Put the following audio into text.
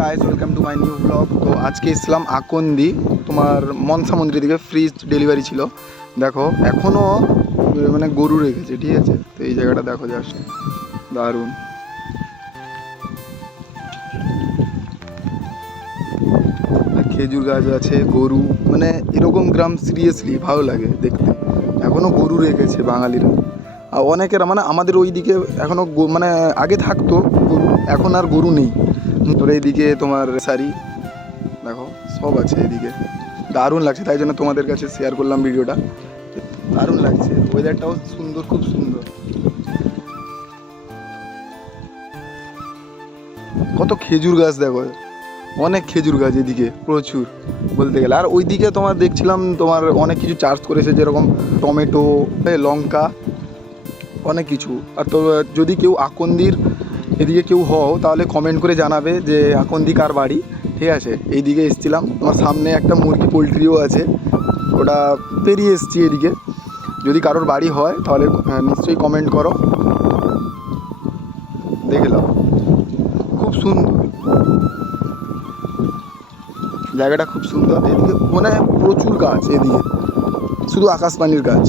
Guys welcome to my new blog. তো আজকে ইসলাম আকন্দি তোমার মনসা মন্দিরের দিকে ফ্রিজ ডেলিভারি ছিল। দেখো এখনও মানে গরু রেখেছে, ঠিক আছে। তো এই জায়গাটা দেখো জাস্ট দারুণ। খেজুর গাছ আছে, গরু, মানে এরকম গ্রাম সিরিয়াসলি ভালো লাগে দেখতে। এখনও গরু রেখেছে বাঙালিরা। আর অনেকের মানে আমাদের ওই দিকে এখনও মানে আগে থাকতো গরু, এখন আর গরু নেই। তোর এইদিকে তোমার শাড়ি দেখো সব আছে এদিকে, দারুণ লাগছে, তাই জন্য তোমাদের কাছে শেয়ার করলাম ভিডিওটা। দারুণ লাগছে, ওয়েদারটাও সুন্দর, খুব সুন্দর। কত খেজুর গাছ দেখো, অনেক খেজুর গাছ এদিকে প্রচুর বলতে গেলে। আর ওইদিকে তোমার দেখছিলাম তোমার অনেক কিছু চাষ করেছে, যেরকম টমেটো, লঙ্কা, অনেক কিছু। আর তো যদি কেউ আকন্দির এদিকে কেউ হও তাহলে কমেন্ট করে জানাবে যে আকন্দি কার বাড়ি, ঠিক আছে। এইদিকে এসেছিলাম, আমার সামনে একটা মুরগি পোলট্রিও আছে, ওটা পেরিয়ে এসেছি এদিকে। যদি কারোর বাড়ি হয় তাহলে নিশ্চয়ই কমেন্ট করো, দেখে নাও। খুব সুন্দর জায়গাটা, খুব সুন্দর। এদিকে মানে প্রচুর গাছ, এদিকে শুধু আকাশবাণীর গাছ।